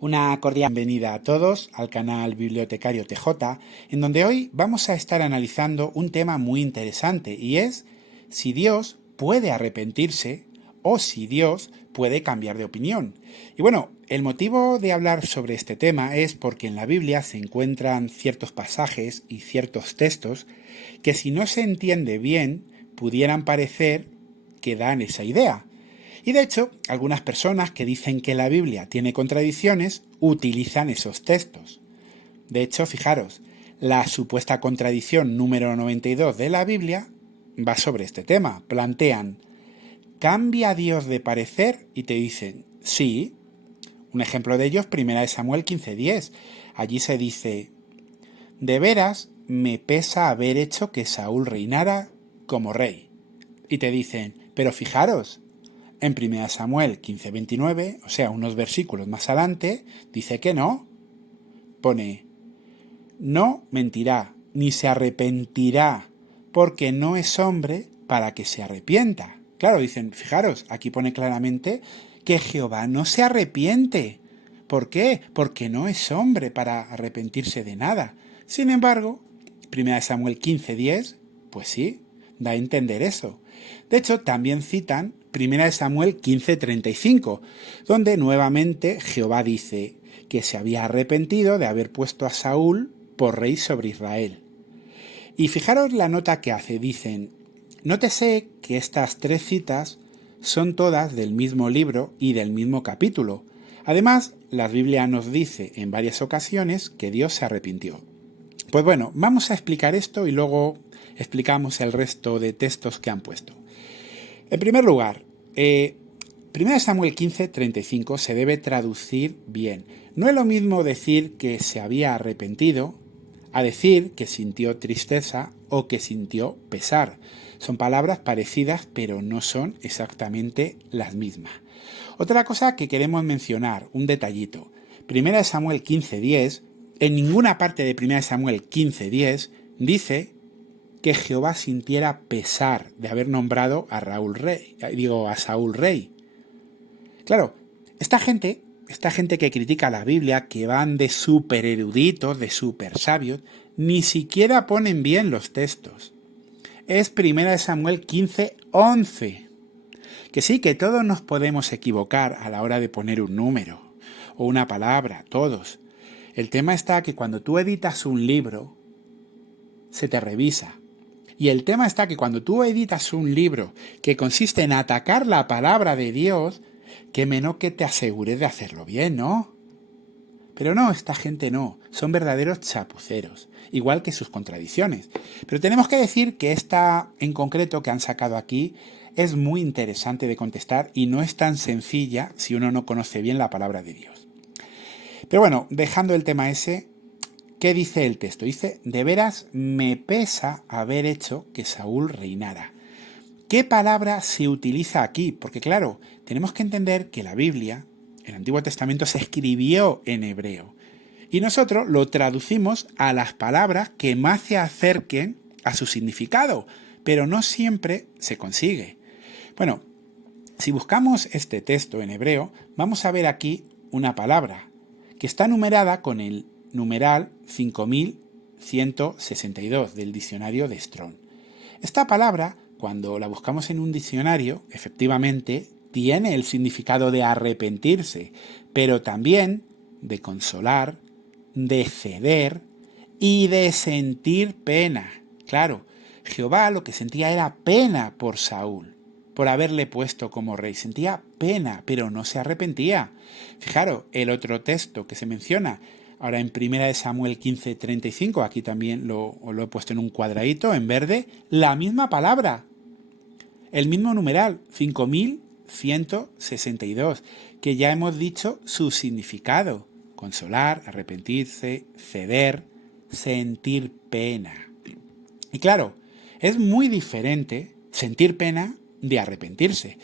Una cordial bienvenida a todos al canal Bibliotecario TJ, en donde hoy vamos a estar analizando un tema muy interesante y es si Dios puede arrepentirse o si Dios puede cambiar de opinión. Y bueno, el motivo de hablar sobre este tema es porque en la Biblia se encuentran ciertos pasajes y ciertos textos que si no se entiende bien pudieran parecer que dan esa idea. Y de hecho, algunas personas que dicen que la Biblia tiene contradicciones utilizan esos textos. De hecho, fijaros, la supuesta contradicción número 92 de la Biblia va sobre este tema. Plantean, ¿cambia Dios de parecer? Y te dicen, sí. Un ejemplo de ello es 1 Samuel 15:10. Allí se dice, de veras me pesa haber hecho que Saúl reinara como rey. Y te dicen, pero fijaros, en 1 Samuel 15:29, o sea, unos versículos más adelante, dice que no. Pone, no mentirá, ni se arrepentirá, porque no es hombre para que se arrepienta. Claro, dicen, fijaros, aquí pone claramente que Jehová no se arrepiente. ¿Por qué? Porque no es hombre para arrepentirse de nada. Sin embargo, 1 Samuel 15:10, pues sí, da a entender eso. De hecho, también citan 1 Samuel 15:35, donde nuevamente Jehová dice que se había arrepentido de haber puesto a Saúl por rey sobre Israel. Y fijaros la nota que hace, dicen, nótese que estas tres citas son todas del mismo libro y del mismo capítulo. Además, la Biblia nos dice en varias ocasiones que Dios se arrepintió. Pues bueno, vamos a explicar esto y luego explicamos el resto de textos que han puesto. En primer lugar, 1 Samuel 15:35 se debe traducir bien. No es lo mismo decir que se había arrepentido a decir que sintió tristeza o que sintió pesar. Son palabras parecidas, pero no son exactamente las mismas. Otra cosa que queremos mencionar, un detallito. 1 Samuel 15:10, en ninguna parte de 1 Samuel 15:10 dice que Jehová sintiera pesar de haber nombrado a Saúl rey. Claro, esta gente que critica la Biblia, que van de súper eruditos, de súper sabios, ni siquiera ponen bien los textos. Es 1 Samuel 15:11. Que sí, que todos nos podemos equivocar a la hora de poner un número o una palabra, todos. El tema está que cuando tú editas un libro, se te revisa. Y el tema está que cuando tú editas un libro que consiste en atacar la palabra de Dios, que menos que te asegures de hacerlo bien, ¿no? Pero no, esta gente no, son verdaderos chapuceros, igual que sus contradicciones. Pero tenemos que decir que esta en concreto que han sacado aquí es muy interesante de contestar y no es tan sencilla si uno no conoce bien la palabra de Dios. Pero bueno, dejando el tema ese, ¿qué dice el texto? Dice, de veras me pesa haber hecho que Saúl reinara. ¿Qué palabra se utiliza aquí? Porque claro, tenemos que entender que la Biblia, el Antiguo Testamento, se escribió en hebreo. Y nosotros lo traducimos a las palabras que más se acerquen a su significado, pero no siempre se consigue. Bueno, si buscamos este texto en hebreo, vamos a ver aquí una palabra que está numerada con el numeral 5162 del diccionario de Strong. Esta palabra, cuando la buscamos en un diccionario, efectivamente tiene el significado de arrepentirse, pero también de consolar, de ceder y de sentir pena. Claro, Jehová lo que sentía era pena por Saúl, por haberle puesto como rey. Sentía pena, pero no se arrepentía. Fijaros, el otro texto que se menciona ahora en 1 Samuel 15:35, aquí también lo he puesto en un cuadradito en verde, la misma palabra, el mismo numeral, 5162, que ya hemos dicho su significado: consolar, arrepentirse, ceder, sentir pena. Y claro, es muy diferente sentir pena de arrepentirse.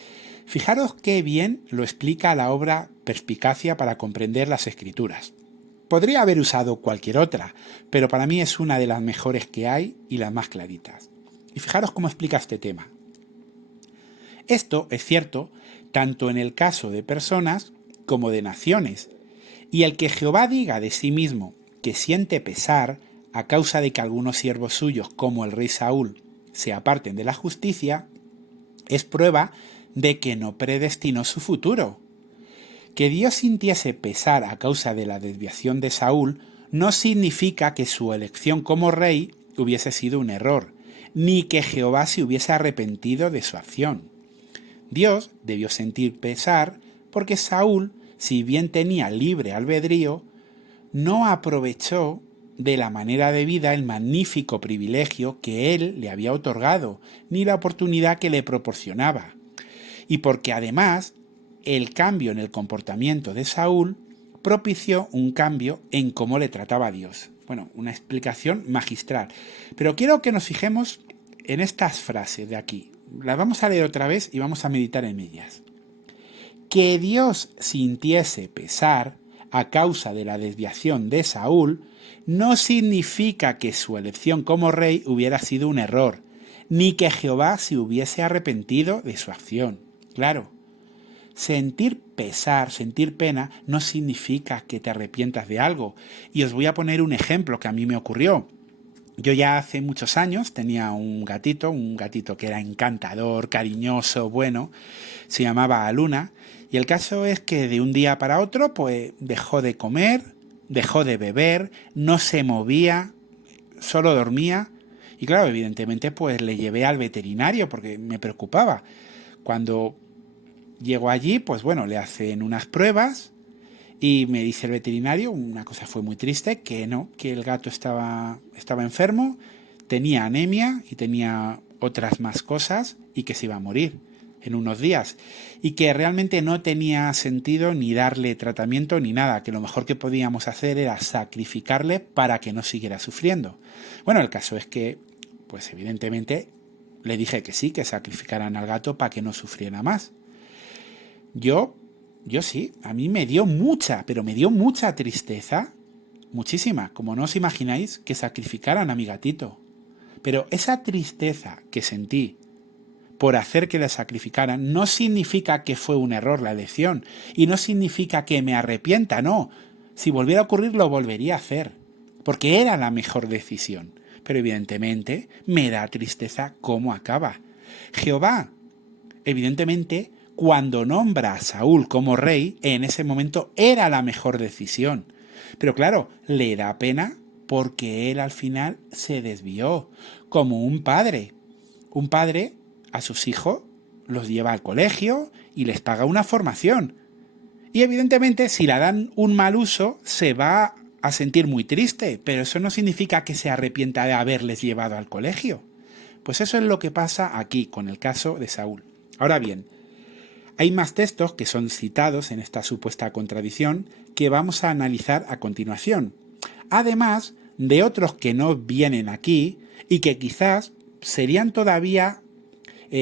Fijaros qué bien lo explica la obra Perspicacia para comprender las Escrituras. Podría haber usado cualquier otra, pero para mí es una de las mejores que hay y las más claritas. Y fijaros cómo explica este tema. Esto es cierto tanto en el caso de personas como de naciones, Y el que Jehová diga de sí mismo que siente pesar a causa de que algunos siervos suyos, como el rey Saúl, se aparten de la justicia, es prueba de que no predestinó su futuro. Que Dios sintiese pesar a causa de la desviación de Saúl no significa que su elección como rey hubiese sido un error, ni que Jehová se hubiese arrepentido de su acción. Dios debió sentir pesar porque Saúl, si bien tenía libre albedrío, no aprovechó de la manera debida el magnífico privilegio que él le había otorgado, ni la oportunidad que le proporcionaba. Y porque además el cambio en el comportamiento de Saúl propició un cambio en cómo le trataba a Dios. Bueno, una explicación magistral. Pero quiero que nos fijemos en estas frases de aquí. Las vamos a leer otra vez y vamos a meditar en ellas. Que Dios sintiese pesar a causa de la desviación de Saúl no significa que su elección como rey hubiera sido un error, ni que Jehová se hubiese arrepentido de su acción. Claro, sentir pesar, sentir pena, no significa que te arrepientas de algo. Y os voy a poner un ejemplo que a mí me ocurrió. Yo ya hace muchos años tenía un gatito que era encantador, cariñoso, bueno, se llamaba Luna, y el caso es que de un día para otro, pues dejó de comer, dejó de beber, no se movía, solo dormía, y claro, evidentemente pues le llevé al veterinario porque me preocupaba. Cuando llego allí, pues bueno, le hacen unas pruebas, y me dice el veterinario, una cosa fue muy triste, que no, que el gato estaba enfermo, tenía anemia y tenía otras más cosas y que se iba a morir en unos días. Y que realmente no tenía sentido ni darle tratamiento ni nada, que lo mejor que podíamos hacer era sacrificarle para que no siguiera sufriendo. Bueno, el caso es que, pues evidentemente, le dije que sí, que sacrificaran al gato para que no sufriera más. Yo sí, a mí me dio mucha, pero me dio mucha tristeza, muchísima, como no os imagináis, que sacrificaran a mi gatito. Pero esa tristeza que sentí por hacer que le sacrificaran no significa que fue un error la elección, y no significa que me arrepienta, no. Si volviera a ocurrir lo volvería a hacer, porque era la mejor decisión. Pero evidentemente me da tristeza cómo acaba. Jehová, evidentemente, cuando nombra a Saúl como rey, en ese momento era la mejor decisión. Pero claro, le da pena porque él al final se desvió, como un padre. Un padre a sus hijos los lleva al colegio y les paga una formación. Y evidentemente si le dan un mal uso se va a sentir muy triste, pero eso no significa que se arrepienta de haberles llevado al colegio. Pues eso es lo que pasa aquí con el caso de Saúl. Ahora bien, hay más textos que son citados en esta supuesta contradicción que vamos a analizar a continuación, además de otros que no vienen aquí y que quizás serían todavía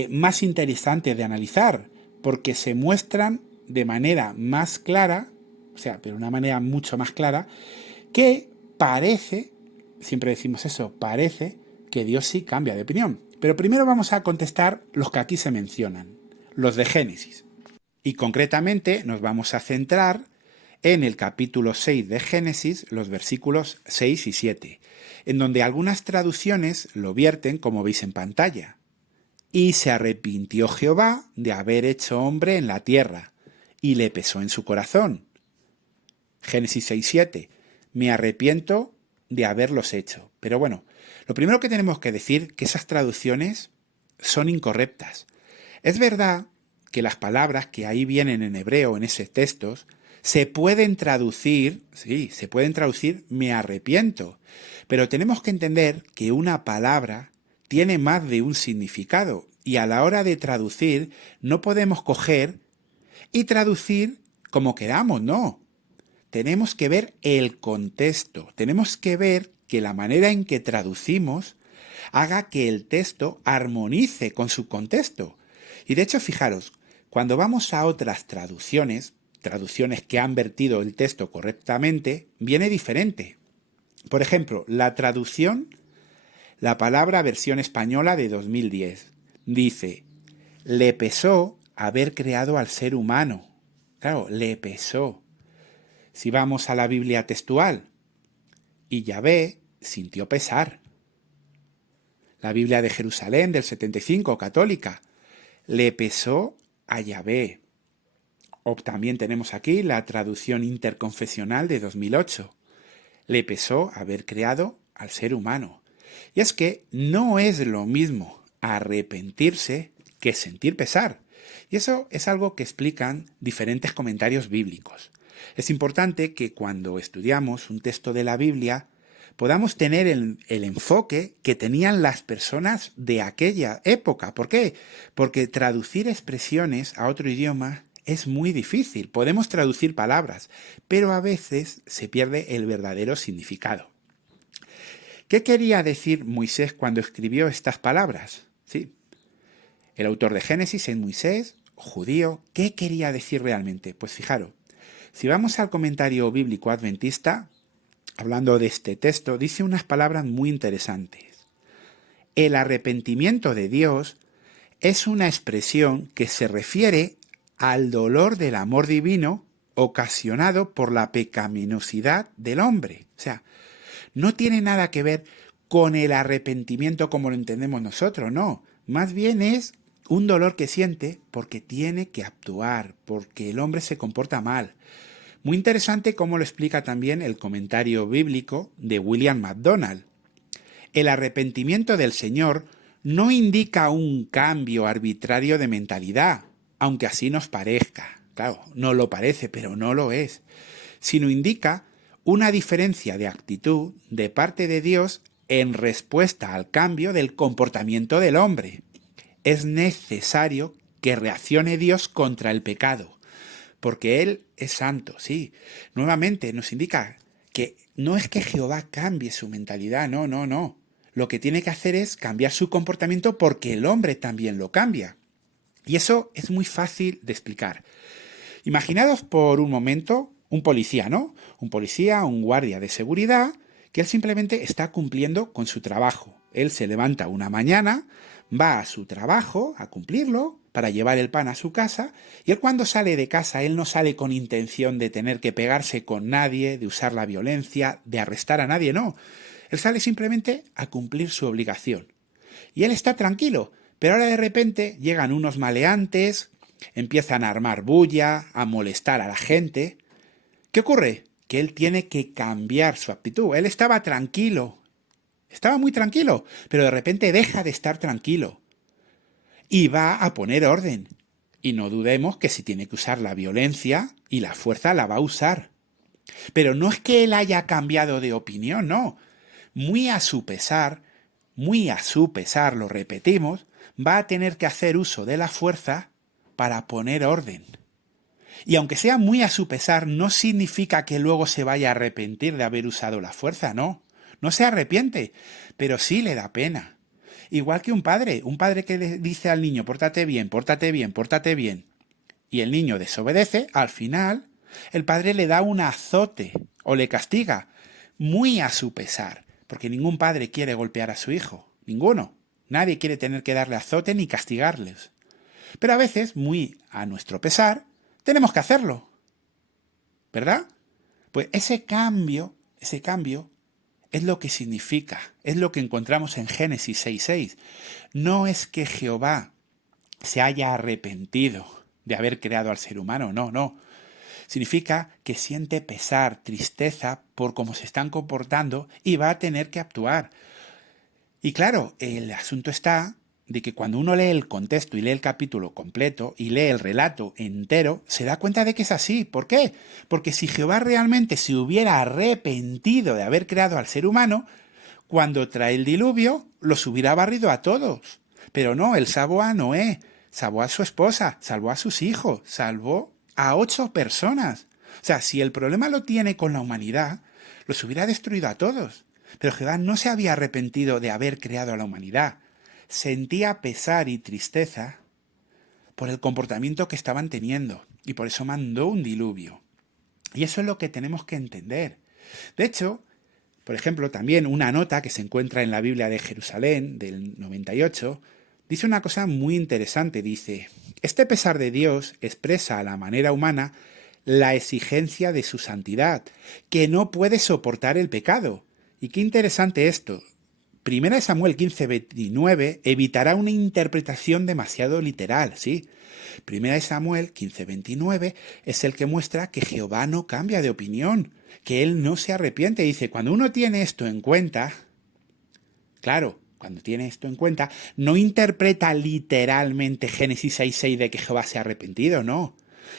más interesantes de analizar, porque se muestran de manera más clara, o sea, pero de una manera mucho más clara, que parece, siempre decimos eso, parece que Dios sí cambia de opinión. Pero primero vamos a contestar los que aquí se mencionan, los de Génesis. Y concretamente nos vamos a centrar en el capítulo 6 de Génesis, los versículos 6 y 7, en donde algunas traducciones lo vierten como veis en pantalla. Y se arrepintió Jehová de haber hecho hombre en la tierra, y le pesó en su corazón. Génesis 6, 7. Me arrepiento de haberlos hecho. Pero bueno, lo primero que tenemos que decir que esas traducciones son incorrectas. Es verdad que las palabras que ahí vienen en hebreo, en esos textos, se pueden traducir, sí, se pueden traducir me arrepiento, pero tenemos que entender que una palabra tiene más de un significado y a la hora de traducir no podemos coger y traducir como queramos, no. Tenemos que ver el contexto, tenemos que ver que la manera en que traducimos haga que el texto armonice con su contexto. Y de hecho, fijaros, cuando vamos a otras traducciones que han vertido el texto correctamente, viene diferente. Por ejemplo, la traducción, la palabra versión española de 2010, dice, le pesó haber creado al ser humano. Claro, le pesó. Si vamos a la Biblia textual, y Yahvé sintió pesar. La Biblia de Jerusalén del 75, católica, le pesó a Yahvé. O también tenemos aquí la traducción interconfesional de 2008. Le pesó haber creado al ser humano. Y es que no es lo mismo arrepentirse que sentir pesar. Y eso es algo que explican diferentes comentarios bíblicos. Es importante que cuando estudiamos un texto de la Biblia podamos tener el enfoque que tenían las personas de aquella época. ¿Por qué? Porque traducir expresiones a otro idioma es muy difícil. Podemos traducir palabras, pero a veces se pierde el verdadero significado. ¿Qué quería decir Moisés cuando escribió estas palabras? Sí, el autor de Génesis es Moisés, judío. ¿Qué quería decir realmente? Pues fijaros, si vamos al comentario bíblico adventista, hablando de este texto, dice unas palabras muy interesantes. El arrepentimiento de Dios es una expresión que se refiere al dolor del amor divino ocasionado por la pecaminosidad del hombre. O sea, no tiene nada que ver con el arrepentimiento como lo entendemos nosotros, no. Más bien es un dolor que siente porque tiene que actuar, porque el hombre se comporta mal. Muy interesante cómo lo explica también el comentario bíblico de William MacDonald. El arrepentimiento del Señor no indica un cambio arbitrario de mentalidad, aunque así nos parezca. Claro, no lo parece, pero no lo es. Sino indica una diferencia de actitud de parte de Dios en respuesta al cambio del comportamiento del hombre. Es necesario que reaccione Dios contra el pecado, porque Él es santo, sí. Nuevamente nos indica que no es que Jehová cambie su mentalidad, no. Lo que tiene que hacer es cambiar su comportamiento porque el hombre también lo cambia. Y eso es muy fácil de explicar. Imaginaos por un momento un policía, ¿no? Un policía, un guardia de seguridad, que él simplemente está cumpliendo con su trabajo. Él se levanta una mañana, va a su trabajo a cumplirlo para llevar el pan a su casa, y él cuando sale de casa, él no sale con intención de tener que pegarse con nadie, de usar la violencia, de arrestar a nadie, no. Él sale simplemente a cumplir su obligación. Y él está tranquilo, pero ahora de repente llegan unos maleantes, empiezan a armar bulla, a molestar a la gente. ¿Qué ocurre? Que él tiene que cambiar su actitud. Él estaba tranquilo, estaba muy tranquilo, pero de repente deja de estar tranquilo y va a poner orden. Y no dudemos que si tiene que usar la violencia y la fuerza la va a usar. Pero no es que él haya cambiado de opinión, no. Muy a su pesar, lo repetimos, va a tener que hacer uso de la fuerza para poner orden. Y aunque sea muy a su pesar, no significa que luego se vaya a arrepentir de haber usado la fuerza, no. No se arrepiente, pero sí le da pena. Igual que un padre que le dice al niño, pórtate bien, pórtate bien, pórtate bien, y el niño desobedece, al final el padre le da un azote o le castiga, muy a su pesar, porque ningún padre quiere golpear a su hijo, ninguno. Nadie quiere tener que darle azote ni castigarles. Pero a veces, muy a nuestro pesar, tenemos que hacerlo, ¿verdad? Pues ese cambio es lo que significa, es lo que encontramos en Génesis 6:6. No es que Jehová se haya arrepentido de haber creado al ser humano, no. Significa que siente pesar, tristeza por cómo se están comportando y va a tener que actuar. Y claro, el asunto está de que cuando uno lee el contexto y lee el capítulo completo y lee el relato entero, se da cuenta de que es así. ¿Por qué? Porque si Jehová realmente se hubiera arrepentido de haber creado al ser humano, cuando trae el diluvio, los hubiera barrido a todos. Pero no, él salvó a Noé, salvó a su esposa, salvó a sus hijos, salvó a 8 personas. O sea, si el problema lo tiene con la humanidad, los hubiera destruido a todos. Pero Jehová no se había arrepentido de haber creado a la humanidad. Sentía pesar y tristeza por el comportamiento que estaban teniendo y por eso mandó un diluvio. Y eso es lo que tenemos que entender. De hecho, por ejemplo, también una nota que se encuentra en la Biblia de Jerusalén del 98 dice una cosa muy interesante. Dice, este pesar de Dios expresa a la manera humana la exigencia de su santidad, que no puede soportar el pecado. Y qué interesante esto. 1 Samuel 15:29 evitará una interpretación demasiado literal, ¿sí? 1 Samuel 15:29 es el que muestra que Jehová no cambia de opinión, que él no se arrepiente. Dice, cuando uno tiene esto en cuenta, claro, cuando tiene esto en cuenta, no interpreta literalmente Génesis 6:6 de que Jehová se ha arrepentido, no.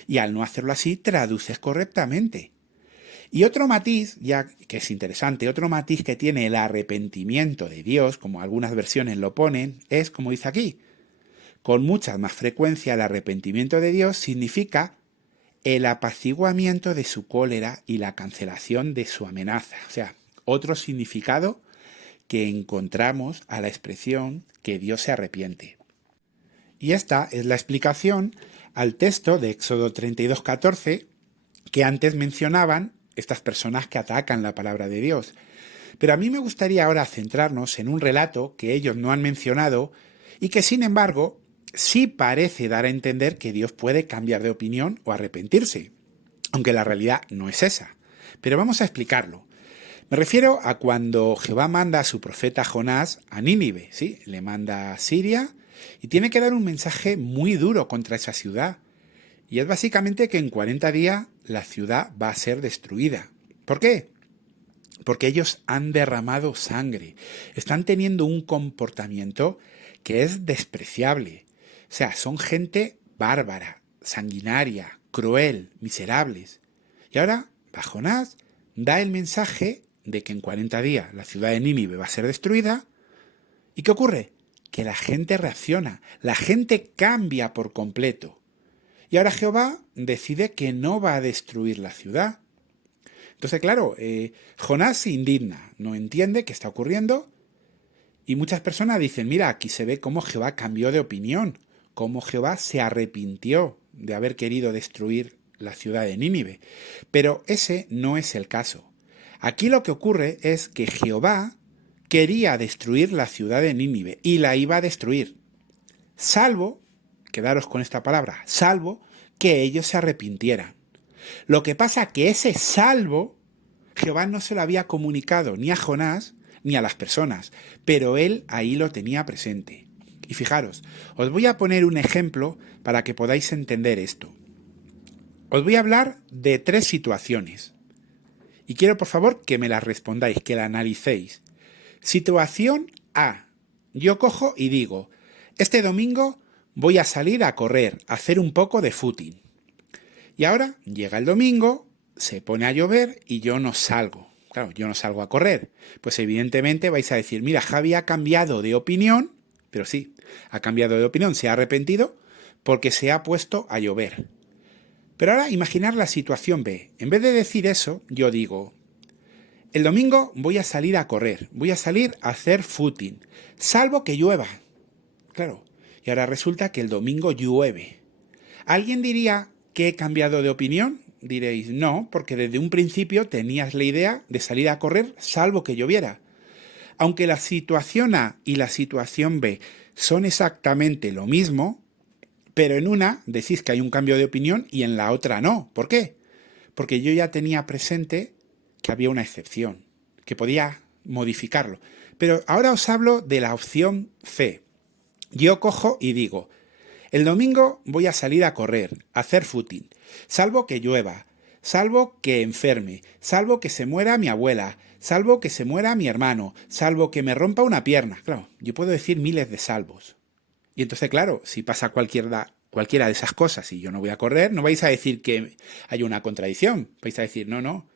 Y al no hacerlo así, traduces correctamente. Y otro matiz, ya que es interesante, otro matiz que tiene el arrepentimiento de Dios, como algunas versiones lo ponen, es, como dice aquí, con mucha más frecuencia el arrepentimiento de Dios significa el apaciguamiento de su cólera y la cancelación de su amenaza. O sea, otro significado que encontramos a la expresión que Dios se arrepiente. Y esta es la explicación al texto de Éxodo 32:14 que antes mencionaban estas personas que atacan la palabra de Dios. Pero a mí me gustaría ahora centrarnos en un relato que ellos no han mencionado y que, sin embargo, sí parece dar a entender que Dios puede cambiar de opinión o arrepentirse, aunque la realidad no es esa. Pero vamos a explicarlo. Me refiero a cuando Jehová manda a su profeta Jonás a Nínive, ¿sí? Le manda a Siria y tiene que dar un mensaje muy duro contra esa ciudad. Y es básicamente que en 40 días la ciudad va a ser destruida. ¿Por qué? Porque ellos han derramado sangre. Están teniendo un comportamiento que es despreciable. O sea, son gente bárbara, sanguinaria, cruel, miserables. Y ahora, Jonás da el mensaje de que en 40 días la ciudad de Nínive va a ser destruida. ¿Y qué ocurre? Que la gente reacciona, la gente cambia por completo. Y ahora Jehová decide que no va a destruir la ciudad. Entonces, claro, Jonás se indigna, no entiende qué está ocurriendo y muchas personas dicen, mira, aquí se ve cómo Jehová cambió de opinión, cómo Jehová se arrepintió de haber querido destruir la ciudad de Nínive. Pero ese no es el caso. Aquí lo que ocurre es que Jehová quería destruir la ciudad de Nínive y la iba a destruir, salvo, quedaros con esta palabra, salvo que ellos se arrepintieran. Lo que pasa que ese salvo, Jehová no se lo había comunicado ni a Jonás ni a las personas, pero él ahí lo tenía presente. Y fijaros, os voy a poner un ejemplo para que podáis entender esto. Os voy a hablar de 3 situaciones. Y quiero, por favor, que me las respondáis, que la analicéis. Situación A. Yo cojo y digo, este domingo voy a salir a correr, a hacer un poco de footing. Y ahora llega el domingo, se pone a llover y yo no salgo. Claro, yo no salgo a correr. Pues evidentemente vais a decir, mira, Javi ha cambiado de opinión, pero sí, ha cambiado de opinión, se ha arrepentido porque se ha puesto a llover. Pero ahora imaginar la situación B. En vez de decir eso, yo digo, el domingo voy a salir a correr, voy a salir a hacer footing, salvo que llueva. Claro, y ahora resulta que el domingo llueve. ¿Alguien diría que he cambiado de opinión? Diréis, no, porque desde un principio tenías la idea de salir a correr salvo que lloviera. Aunque la situación A y la situación B son exactamente lo mismo, pero en una decís que hay un cambio de opinión y en la otra no. ¿Por qué? Porque yo ya tenía presente que había una excepción, que podía modificarlo. Pero ahora os hablo de la opción C. Yo cojo y digo, el domingo voy a salir a correr, a hacer footing, salvo que llueva, salvo que enferme, salvo que se muera mi abuela, salvo que se muera mi hermano, salvo que me rompa una pierna. Claro, yo puedo decir miles de salvos. Y entonces, claro, si pasa cualquiera de esas cosas y yo no voy a correr, no vais a decir que hay una contradicción. Vais a decir, no.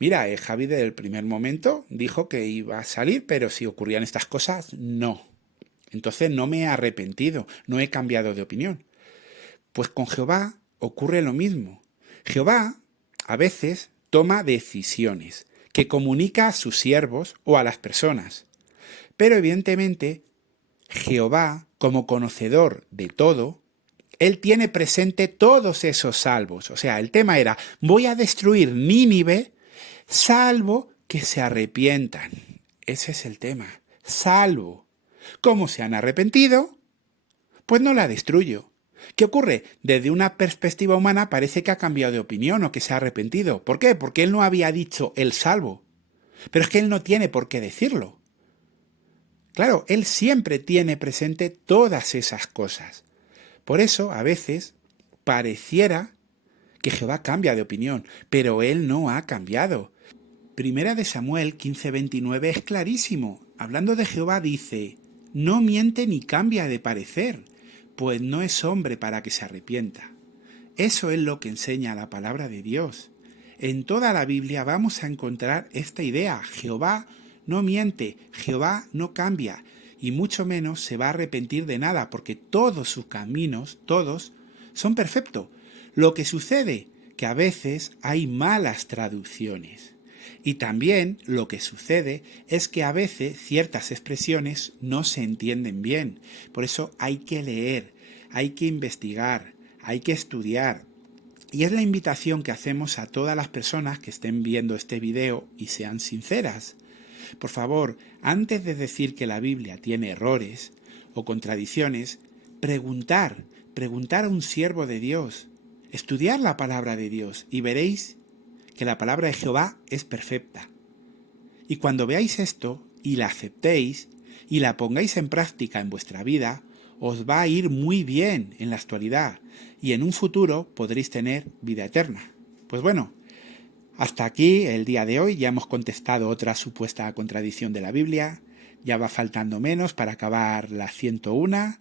Mira, Javi desde el primer momento dijo que iba a salir, pero si ocurrían estas cosas, no. Entonces no me he arrepentido, no he cambiado de opinión. Pues con Jehová ocurre lo mismo. Jehová a veces toma decisiones que comunica a sus siervos o a las personas. Pero evidentemente Jehová, como conocedor de todo, él tiene presente todos esos salvos. O sea, el tema era, voy a destruir Nínive salvo que se arrepientan. Ese es el tema. Salvo. ¿Cómo se han arrepentido? Pues no la destruyo. ¿Qué ocurre? Desde una perspectiva humana parece que ha cambiado de opinión o que se ha arrepentido. ¿Por qué? Porque él no había dicho el salvo. Pero es que él no tiene por qué decirlo. Claro, él siempre tiene presente todas esas cosas. Por eso, a veces, pareciera que Jehová cambia de opinión, pero él no ha cambiado. Primera de Samuel 15:29 es clarísimo. Hablando de Jehová dice, no miente ni cambia de parecer, pues no es hombre para que se arrepienta. Eso es lo que enseña la palabra de Dios. En toda la Biblia vamos a encontrar esta idea. Jehová no miente, Jehová no cambia, y mucho menos se va a arrepentir de nada, porque todos sus caminos, todos, son perfectos. Lo que sucede, que a veces hay malas traducciones. Y también lo que sucede es que a veces ciertas expresiones no se entienden bien. Por eso hay que leer, hay que investigar, hay que estudiar. Y es la invitación que hacemos a todas las personas que estén viendo este video y sean sinceras. Por favor, antes de decir que la Biblia tiene errores o contradicciones, preguntar a un siervo de Dios, estudiar la palabra de Dios y veréis que la palabra de Jehová es perfecta. Y cuando veáis esto y la aceptéis y la pongáis en práctica en vuestra vida, os va a ir muy bien en la actualidad y en un futuro podréis tener vida eterna. Pues bueno, hasta aquí el día de hoy. Ya hemos contestado otra supuesta contradicción de la Biblia. Ya va faltando menos para acabar la 101.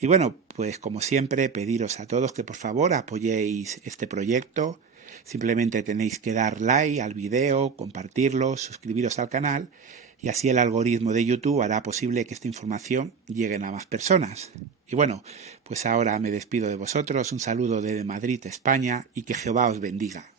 Y bueno, pues como siempre, pediros a todos que por favor apoyéis este proyecto. Simplemente tenéis que dar like al video, compartirlo, suscribiros al canal y así el algoritmo de YouTube hará posible que esta información llegue a más personas. Y bueno, pues ahora me despido de vosotros, un saludo desde Madrid, España, y que Jehová os bendiga.